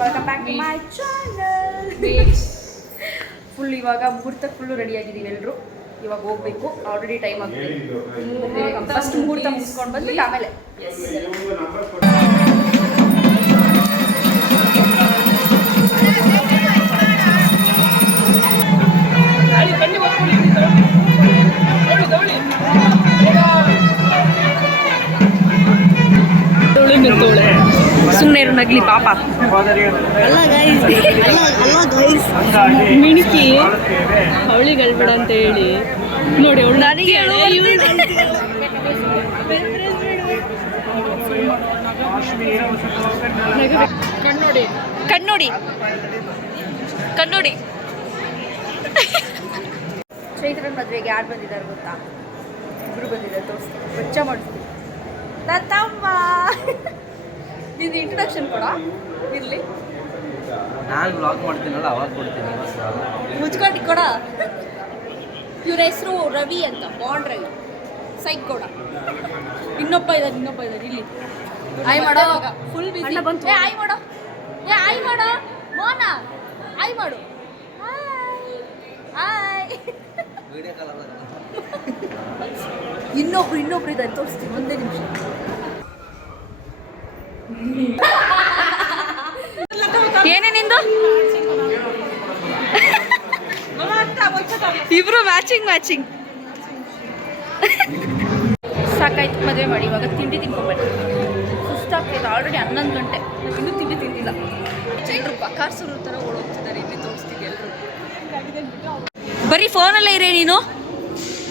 Welcome back to my channel. Full ಇವಾಗ ಮುಹೂರ್ತಕ್ಕೆ full ready ಆಗಿದ್ದೀವಿ ಎಲ್ಲರೂ. ಇವಾಗ ಹೋಗ್ಬೇಕು, ಆಲ್ರೆಡಿ ಟೈಮ್ ಆಗಿದೆ. ಫಸ್ಟ್ ಮುಹೂರ್ತ ಮುಗಿಸ್ಕೊಂಡು ಬಂದ್ಬಿಟ್ಟು ಆಮೇಲೆ ಸುಮ್ಮನೆ ಇರು ನಗ್ಲಿ ಪಾಪ. ಮಿಣುಕಿ ಅವಳಿಗೆ ಬೇಡ ಅಂತ ಹೇಳಿ ನೋಡಿ ಅವಳು ನನಗೆ ಕಣ್ಣೋಡಿ ಕಣ್ಣೋಡಿ ಕಣ್ಣೋಡಿ. ಚೈತ್ರನ ಮದುವೆಗೆ ಯಾರು ಬಂದಿದ್ದಾರೆ ಗೊತ್ತಾ? ಇಬ್ರು ಬಂದಿದ್ದಾರೆ, ತೋರಿಸ್ತೀನಿ, ಬಚ್ಚ ಮಾಡಿಸ್ತೀನಿ. ತಮ್ಮ ನಿಂದು ಇಂಟ್ರೊಡಕ್ಷನ್ ಕೊಡ ಇರಲಿ. ನಾನು ವ್ಲಾಗ್ ಮಾಡ್ತೀನಲ್ಲ ಅವಾಗ ಕೊಡ್ತೀನಿ. ಮುಚ್ಕೊಂಡು ಕೊಡ. ಇವ್ರ ಹೆಸರು ರವಿ ಅಂತ, ಬಾಂಡ್ ರವಿ, ಸೈಕ್ ಕೊಡ. ಇನ್ನೊಬ್ಬ ಇದ್ದಾರೆ ಇಲ್ಲಿ. ಆಯ್ ಮಾಡೋ ಫುಲ್ ಬಿಸಿ. ಏ ಆಯ್ ಮಾಡೋ, ಏ ಆಯ್ ಮಾಡೋ ಮೋನ, ಆಯ್ ಮಾಡು. ಹಾಯ್. ಇನ್ನೊಬ್ರು ಇದ್ದಾರೆ, ತೋರಿಸ್ತೀನಿ, ಒಂದೇ ನಿಮಿಷ. ಏನೇ ನಿಂದು? ಇಬ್ರು ಮ್ಯಾಚಿಂಗ್. ಸಾಕಾಯ್ತು ಮದುವೆ ಮಾಡಿ. ಇವಾಗ ತಿಂಡಿ ತಿನ್ಕೊಂಬರ್ರಿ. ಸುಸ್ತಾಗ್ತೈತೆ, ಆಲ್ರೆಡಿ 11 ಗಂಟೆ, ಇನ್ನೂ ತಿಂಡಿ ತಿಂದಿಲ್ಲ. ಚೈಟ್ರು ಬಕಾರ್ಸರು ಥರ ಓಡೋಗ್ತಿದ್ದಾರೆ. ಇಲ್ಲಿ ತೋರಿಸ್ತಿದ್ದೆ ಎಲ್ಲರೂ. ಬರೀ ಫೋನಲ್ಲೇ ಇರೇ ನೀನು.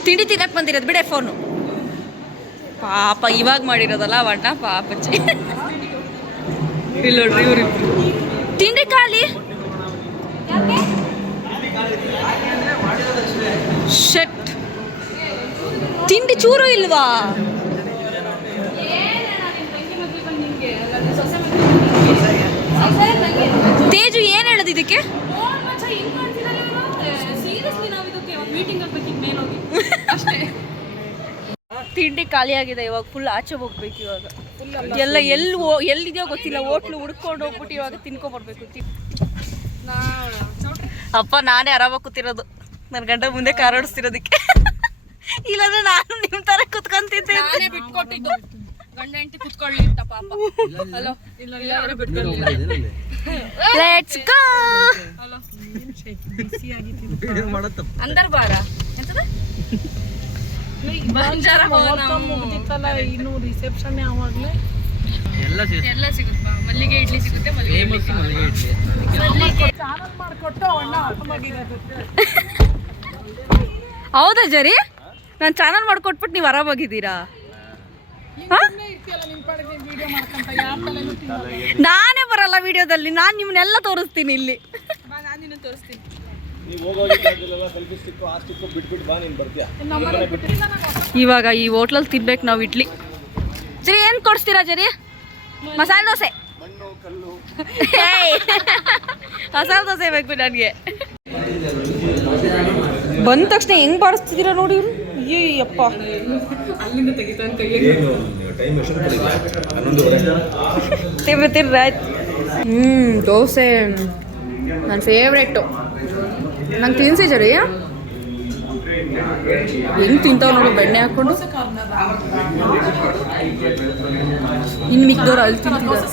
ತಿಂಡಿ ತಿನ್ನಕ್ಕೆ ಬಂದಿರೋದು, ಬಿಡೆ ಫೋನು. ಪಾಪ ಇವಾಗ ಮಾಡಿರೋದಲ್ಲ ವಣ್ಣ, ಪಾಪಚ್ಚಿ. ಇಲ್ಲ ನೋಡ್ರಿ ಇವ್ರಿಬ್ರು ತಿಂಡಿ ಖಾಲಿ. ಶಟ್, ತಿಂಡಿ ಚೂರು ಇಲ್ವಾ? ತೇಜು ಏನು ಹೇಳೋದು ಇದಕ್ಕೆ? ತಿಂಡಿ ಖಾಲಿ ಆಗಿದೆ. ಇವಾಗ ಫುಲ್ ಆಚೆ ಹೋಗ್ಬೇಕು. ಇವಾಗ ಎಲ್ಲ ಎಲ್ಲಿದೆಯೋ ಗೊತ್ತಿಲ್ಲ, ಹೋಟ್ಲು ಹುಡ್ಕೊಂಡು ಹೋಗ್ಬಿಟ್ಟು ಇವಾಗ ತಿನ್ಕೊಂಬರ್ಬೇಕು. ಅಪ್ಪ ನಾನೇ ಆರಾಮಾಗಿ ಕೂತಿರೋದು, ನನ್ನ ಗಂಡ ಮುಂದೆ ಕಾರ್ ಓಡಿಸ್ತಿರೋದಕ್ಕೆ. ಇಲ್ಲಾಂದ್ರೆ ನಾನು ನಿಮ್ಮ ತರ ಕುತ್ಕೊಂತಿದ್ದೆ. ಬಿಟ್ಕೊಟ್ಟಿದ್ದು ಗಂಡ ಹೆಂಡತಿ ಕುತ್ಕೊಳ್ಳಿ ಅಂತ ಪಾಪ. ಹಲೋ, ಇಲ್ಲ ಬಿಟ್ಕೊಳ್ಳಿಲ್ಲ. Let's go. ಹಲೋ ಅಂದರ್ ಬಾರ ಎಂತದ ಬಂಜಾರ ಮುಗಿದಿತ್ತಲ್ಲ. ಇನ್ನು ರಿಸೆಪ್ಷನ್ ಯಾವಾಗಲೇ ಎಲ್ಲ ಸಿಗುತ್ತಾ? ಮಲ್ಲಿಗೆ ಇಡ್ಲಿ ಸಿಗುತ್ತೆ. ಹೌದಾ ಜರಿ? ನಾನು ಚಾನಲ್ ಮಾಡ್ಕೊಟ್ಬಿಟ್ಟು ನೀವು ಆರಾಮಾಗಿದ್ದೀರಾ? ನಾನೇ ಬರಲ್ಲ ವಿಡಿಯೋದಲ್ಲಿ, ನಾನು ನಿಮ್ಮನ್ನೆಲ್ಲ ತೋರಿಸ್ತೀನಿ ಇಲ್ಲಿ. ಇವಾಗ ಈ ಹೋಟ್ಲಲ್ಲಿ ತಿನ್ಬೇಕು ನಾವು ಇಡ್ಲಿ. ಜರಿ ಏನು ಕೊಡಿಸ್ತೀರಾ ಜರಿ? ಮಸಾಲೆ ದೋಸೆ. ಮಸಾಲೆ ದೋಸೆ ಬೇಕು ನನಗೆ. ಬಂದ ತಕ್ಷಣ ಹೆಂಗ್ ಬಾರಿಸ್ತಿದ್ದೀರಾ ನೋಡಿ ಇವರು. ಅಯ್ಯಪ್ಪ, ತಿರ್ರಿ ಆಯ್ತು. ದೋಸೆ ನನ್ನ ಫೇವ್ರೇಟು. ನಂಗೆ ತಿನ್ಸಿ ಜರಿ ಹೆಂಗ್ ತಿಂತಾವ್ ನೋಡು, ಬೆಣ್ಣೆ ಹಾಕೊಂಡು. ಇನ್ನು ಮಿಕ್ದವ್ರು ಅಲ್ಲಿ ತಿಂತಿದ್ದಾರೆ.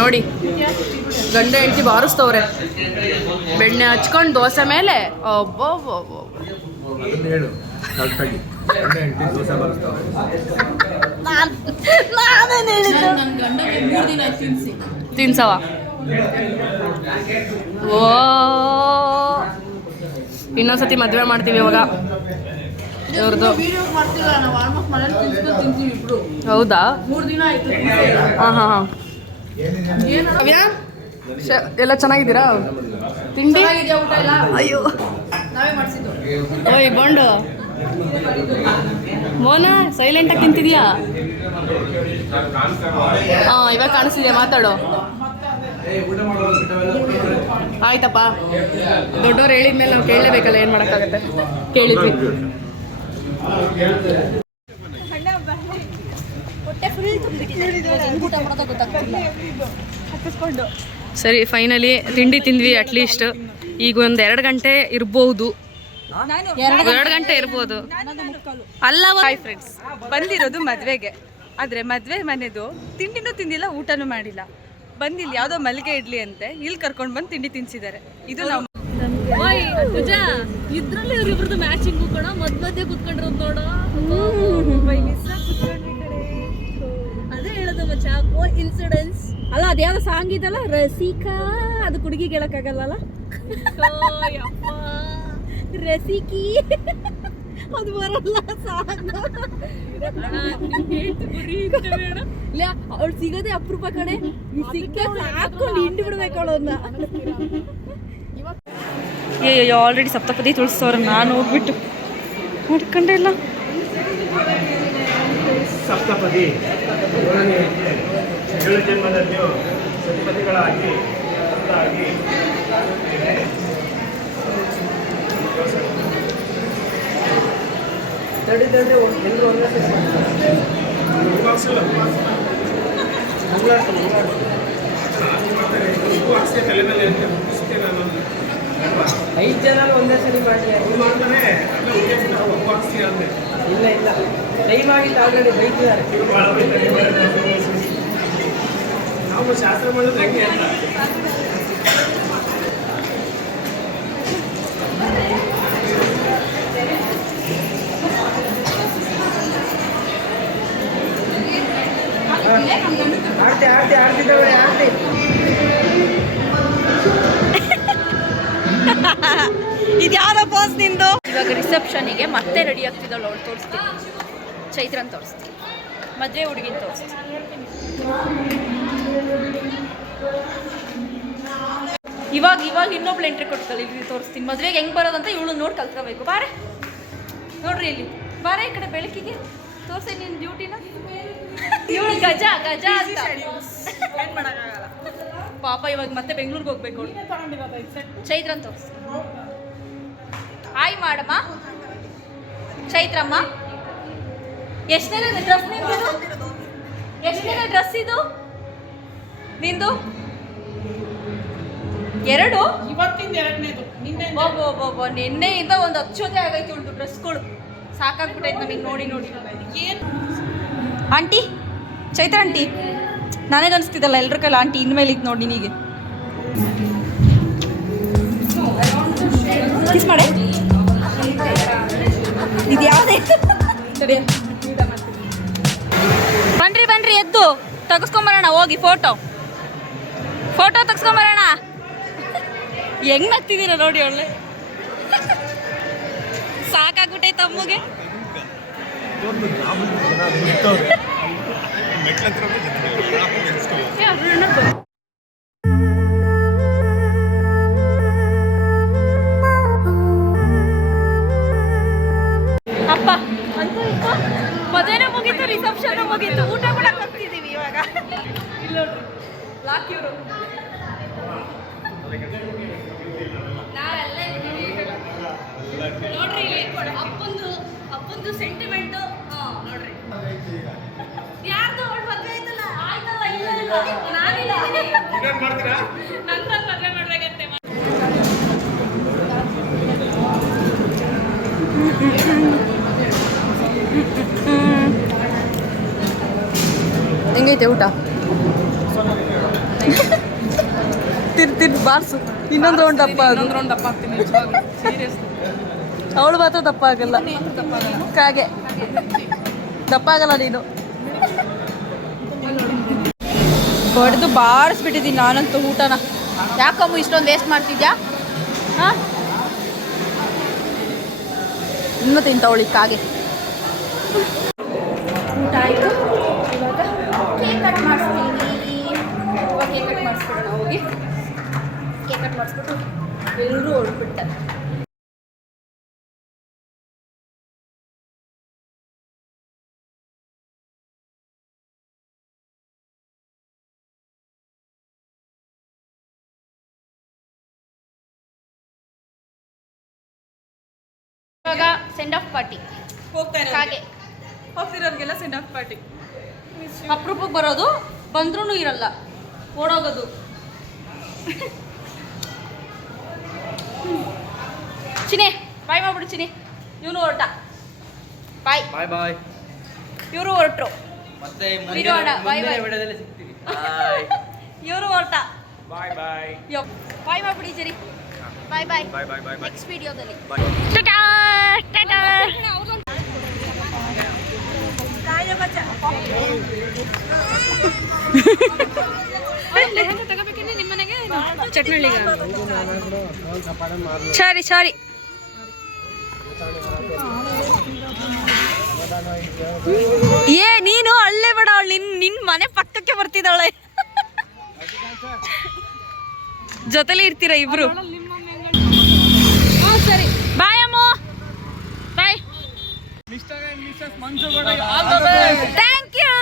ನೋಡಿ ಗಂಡ ಹೆಂಡತಿ ಬಾರಿಸ್ತವ್ರೆ ಬೆಣ್ಣೆ ಹಚ್ಕೊಂಡು ದೋಸೆ ಮೇಲೆ. ತಿನ್ಸವ. ಓ, ಇನ್ನೊಂದ್ಸತಿ ಮದುವೆ ಮಾಡ್ತೀವಿ ಇವಾಗ ಇವ್ರದ್ದು. ಹೌದಾ? ಹಾಂ. ಎಲ್ಲ ಚೆನ್ನಾಗಿದ್ದೀರಾ? ತಿಂಡಿ ಅಯ್ಯೋ ಓಯ್ ಬಂಡು ಮೋನ ಸೈಲೆಂಟಾಗಿ ತಿಂತಿದ್ಯಾ? ಹಾಂ, ಇವಾಗ ಕಾಣಿಸ್ತಿದ್ಯಾ? ಮಾತಾಡೋ. ಆಯ್ತಪ್ಪ, ದೊಡ್ಡವ್ರು ಹೇಳಿದ್ಮೇಲೆ ನಾವು ಕೇಳಲೇಬೇಕಲ್ಲ, ಏನು ಮಾಡೋಕ್ಕಾಗತ್ತೆ. ಕೇಳಿದ್ವಿ. ಹೊಟ್ಟೆ ಫುಲ್ ತುಂಬಿಟ್ಟಿದೆ, ಊಟ ಮಾಡೋದು ಗೊತ್ತಾಗ್ತಿಲ್ಲ. ಹಾಕಿಸ್ಕೊಂಡು ಸರಿ, ಫೈನಲಿ ತಿಂಡಿ ತಿಂದ್ವಿ. ಅಟ್ಲೀಸ್ಟ್ ಈಗ ಒಂದು 2 ಗಂಟೆ ಇರ್ಬೋದು. 2 ಗಂಟೆ ಇರ್ಬೋದು. ಅಲ್ಲ, ಹಾಯ್ ಫ್ರೆಂಡ್ಸ್, ಬಂದಿರೋದು ಮದುವೆಗೆ. ಆದರೆ ಮದುವೆ ಮನೆದು ತಿಂಡಿನೂ ತಿಂದಿಲ್ಲ, ಊಟನೂ ಮಾಡಿಲ್ಲ. ಬಂದಿಲ್ಲ ಯಾವುದೋ ಮಲ್ಲಿಗೆ ಇಡ್ಲಿ ಅಂತೆ, ಇಲ್ಲಿ ಕರ್ಕೊಂಡು ಬಂದು ತಿಂಡಿ ತಿನ್ಸಿದ್ದಾರೆ. ಇದು ನಾವು ಇದ್ರಲ್ಲಿ ಇವ್ರಿಬ್ರದ್ದು ಮ್ಯಾಚಿಂಗ್ ಕೂಡ ಮಧ್ಯೆ ಕುತ್ಕೊಂಡಿರೋದು ನೋಡ. ಅದೇ ಹೇಳೋದು ಮಚ್ಚ, ಇನ್ಸಿಡೆನ್ಸ್ ಅಲ್ಲ. ಅದ್ಯಾವ್ದೋ ಸಾಂಗ್ ಇದಲ್ಲ, ರಸಿಕಾ, ಅದು ಹುಡುಗಿಗೆ ಹೇಳಕ್ಕಾಗಲ್ಲ. ರಸಿಕಿ ಅದು ಬರಲ್ಲ ಸಾಂಗ್. ಅವಳು ಸಿಗೋದೇ ಅಪರೂಪ ಕಡೆ. ಸಿಕ್ಕ ಹಾಕೊಂಡು ಹಿಂಡಿ ಬಿಡ್ಬೇಕು ಅವಳನ್ನ. ಅಯ್ಯೋ, ಆಲ್ರೆಡಿ ಸಪ್ತಪದಿ ತುಳಿಸ್ತವ್ರ. ನಾನು ಹೋಗ್ಬಿಟ್ಟು ನೋಡ್ಕೊಂಡೆ ಇಲ್ಲ. ಸಪ್ತಪದಿ 7 ಜನ್ಮದಲ್ಲಿಯೂ ಸತಿಪತಿಗಳಾಗಿ ಆಗಿ ಐದು ಜನ ಒಂದೇ ಸರಿ ಮಾಡಿ ಇಲ್ಲ ಇಲ್ಲ ಟೈಮ್ ಆಗಿತ್ತು ಆಲ್ರೆಡಿ ಬೈತಿದ್ದಾರೆ. ನಾವು ಶಾಸ್ತ್ರ ಮಾಡೋದು ಹೆಂಗೆ ಅಂತ ಆಡ್ತಿ ಆಡ್ತಿ ಆಡ್ತಿದ್ದವ್ರೆ ಆಡ್ತಿ. ಇದ್ಯಾವ ಬಾಸ್ ನಿಂದು? ಇವಾಗ ರಿಸೆಪ್ಷನಿಗೆ ಮತ್ತೆ ರೆಡಿ ಆಗ್ತಿದ್ದಳು. ಅವಳು ತೋರಿಸ್ತೀನಿ, ಚೈತ್ರನ್ ತೋರಿಸ್ತೀನಿ, ಮದುವೆ ಹುಡುಗಿನ ತೋರಿಸ್ತೀನಿ. ಇವಾಗ ಇನ್ನೊಬ್ಳು ಎಂಟ್ರಿ ಕೊಡ್ತಾಳೆ. ಇಲ್ಲಿ ತೋರಿಸ್ತೀನಿ, ಮದುವೆಗೆ ಹೆಂಗೆ ಬರೋದಂತ ಇವಳು ನೋಡಿ ಕಲ್ತ್ಕೋಬೇಕು. ಬಾರೆ ನೋಡ್ರಿ, ಇಲ್ಲಿ ಬಾರೆ, ಈ ಕಡೆ ಬೆಳಕಿಗೆ ತೋರಿಸಿ ನಿನ್ನ ಡ್ಯೂಟಿನ. ಇವಳು ಗಜ ಗಜ ಅಂತ ಪಾಪ. ಇವಾಗ ಮತ್ತೆ ಬೆಂಗಳೂರಿಗೆ ಹೋಗ್ಬೇಕು. ಚೈತ್ರನ್ ತೋರಿಸ್ತೀನಿ. ಹಾಯ್ ಮಾಡಮ್ಮ, ಚೈತ್ರಮ್ಮ. ಎಷ್ಟನೇ ಡ್ರೆಸ್ ನಿಂದು? ಎಷ್ಟನೇ ಡ್ರೆಸ್ ಇದು ನಿಂದು? 2? ಇವತ್ತಿಂದ 2ನೇದು. ಒಬ್ಬೊಬ್ಬೊಬ್ಬ ನಿನ್ನೆಯಿಂದ ಒಂದು 10 ಜೊತೆ ಆಗೈತಿ ಉಂಟು ಡ್ರೆಸ್ಗಳು. ಸಾಕಾಗ್ಬಿಟ್ಟೈತೆ ನಮಗೆ ನೋಡಿ ನೋಡಿ. ಏನು ಆಂಟಿ, ಚೈತ್ರ ಆಂಟಿ, ನನಗನ್ಸ್ತಿದ್ದಲ್ಲ ಎಲ್ರ ಕೈಲಿ ಆಂಟಿ ಇನ್ಮೇಲೆ ಇತ್ತು ನೋಡಿ ನಿನಗೆ. ಕಿಸ್ ಮಾಡೆ. ಇದು ಯಾವುದೇ ಬನ್ರಿ ಎದ್ದು ತೆಗೆಸ್ಕೊಂಬರೋಣ ಹೋಗಿ. ಫೋಟೋ ತೆಗೆಸ್ಕೊಂಬರೋಣ. ಹೆಂಗ್ ನಗ್ತಿದ್ದೀರ ನೋಡಿ, ಒಳ್ಳೆ ಸಾಕಾಗ್ಬಿಟ್ಟೈತೆ ಅಮ್ಮಗೆ. ಅಪ್ಪ ಅಂತೂ ಇತ್ತು, ಮದುವೆನೂ ಮುಗೀತು, ರಿಸೆಪ್ಷನ್ ಮುಗೀತು, ಊಟ ಕೂಡ ಹೋಗ್ತಿದ್ದೀವಿ ಇವಾಗ. ಇಲ್ಲ ನೋಡ್ರಿ, ಲಾಕ್ ಇವರು ನಾವೆಲ್ಲ ಇದ್ದೀವಿ ನೋಡ್ರಿ. ಅಪ್ಪಂದು ಸೆಂಟಿಮೆಂಟು ನೋಡ್ರಿ. ಯಾರ್ದು ಅವಳು ಮದುವೆ ಆಯ್ತಲ್ಲ, ಆಯ್ತಲ್ಲ, ಇಲ್ಲ ನಾನಿಲ್ಲ, ನನ್ನ ಮದುವೆ ಮಾಡ್ಬೇಕಂತೆ. ಹೆಂಗೈತೆ ಊಟ? ತಿರ್ ಬಾರ್ಸು. ಇನ್ನೊಂದು ರೌಂಡ್ ದಪ್ಪ ಆಗ್ತೀನಿ. ಅವಳು ಮಾತ್ರ ದಪ್ಪ ಆಗಲ್ಲ. ಕಾಗೆ ದಪ್ಪ ಆಗಲ್ಲ ನೀನು. ಹೊಡೆದು ಬಾರಿಸ್ಬಿಟ್ಟಿದ್ದೀನಿ ನಾನಂತೂ ಊಟನ. ಯಾಕಮ್ಮ ಇಷ್ಟೊಂದು ವೇಸ್ಟ್ ಮಾಡ್ತಿದ್ಯಾ? ಹಾಂ, ಇನ್ನು ತಿಂತವಳಿ ಕಾಗೆ. ಊಟ ಆಯಿತು. ಇವಾಗ ಕೇಕ್ ಕಟ್ ಮಾಡಿಸ್ತೀನಿ. ಇವಾಗ ಕೇಕ್ ಕಟ್ ಮಾಡಿಸ್ಬಿಡೋಣ ಹೋಗಿ. ಕೇಕ್ ಕಟ್ ಮಾಡಿಸ್ಬಿಟ್ಟು ಎಲ್ಲರೂ ಹೊರಡ್ಬಿಟ್ಟೆ. ಇವಾಗ ಸೆಂಡ್ ಆಫ್ ಪಾರ್ಟಿ ಹಾಗೆ ಹೋಗ್ತಿರೋರ್ಗೆಲ್ಲ ಸೆಂಡ್ ಆಫ್ ಪಾರ್ಟಿ. ಅಪರೂಪಕ್ಕೆ ಬರೋದು, ಬಂದ್ರೂ ಇರಲ್ಲ, ಓಡೋಗೋದು. ಚಿನಿ ಬಾಯ್ ಮಾಡ್ಬಿಡು ಚಿನಿ. ಇವನು ಹೊರಟ, ಬಾಯ್ ಬಾಯ್ ಬಾಯ್. ಇವರು ಹೊರಟ್ರು, ಮತ್ತೆ ವಿಡಿಯೋಡ ಬಾಯ್ ಬಾಯ್. ವಿಡಿಯೋದಲ್ಲಿ ಸಿಗ್ತೀವಿ. ಇವರು ಹೊರಟ, ಬಾಯ್ ಬಾಯ್. ಬಾಯ್ ಮಾಡ್ಬಿಡಿ ಜರಿ. ಬಾಯ್ ಬಾಯ್. ಬಾಯ್ ಬಾಯ್ ಬಾಯ್ ಬಾಯ್. ನೆಕ್ಸ್ಟ್ ವಿಡಿಯೋದಲ್ಲಿ ಟಾಟಾ ಟಾಟಾ. ಚಟ್ನಳ್ಳಿಗ ಸರಿ ಸರಿ. ಏ ನೀನು ಅಲ್ಲೇ ಬೇಡ, ಅವಳು ನಿನ್ ಮನೆ ಪಕ್ಕಕ್ಕೆ ಬರ್ತಿದ್ದಾಳೆ. ಜೊತೆಲೇ ಇರ್ತೀರಾ ಇಬ್ರು. ಸರಿ ಬಾಯ್ ಅಮ್ಮ, ಬಾಯ್. Thank you.